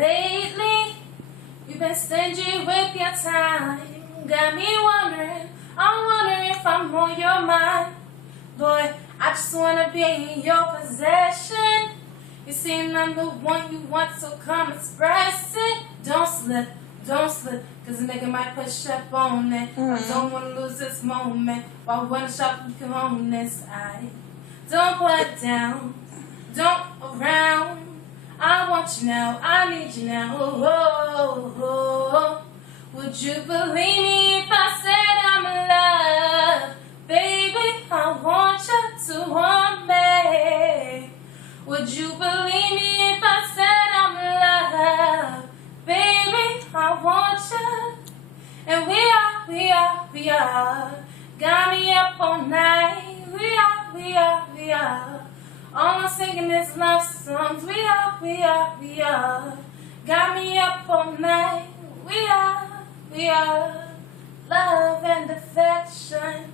lately you've been stingy with your time. Got me wondering, I'm wondering if I'm on your mind. Boy, I just wanna be in your possession. You seem I'm the one you want, so come express it. Don't slip, cause a nigga might push up on it. I don't wanna lose this moment. While when I shop, you can own this. I don't put down, don't around. I want you now, I need you now. Oh, oh, oh, oh. Would you believe me if I said I'm in love? Baby, I want you to want me. Would you believe me if I said I'm in love? Baby, I want you. And we are. Got me up all night. We are. All I'm singing is love songs. We are. Got me up all night. We are. Love and affection.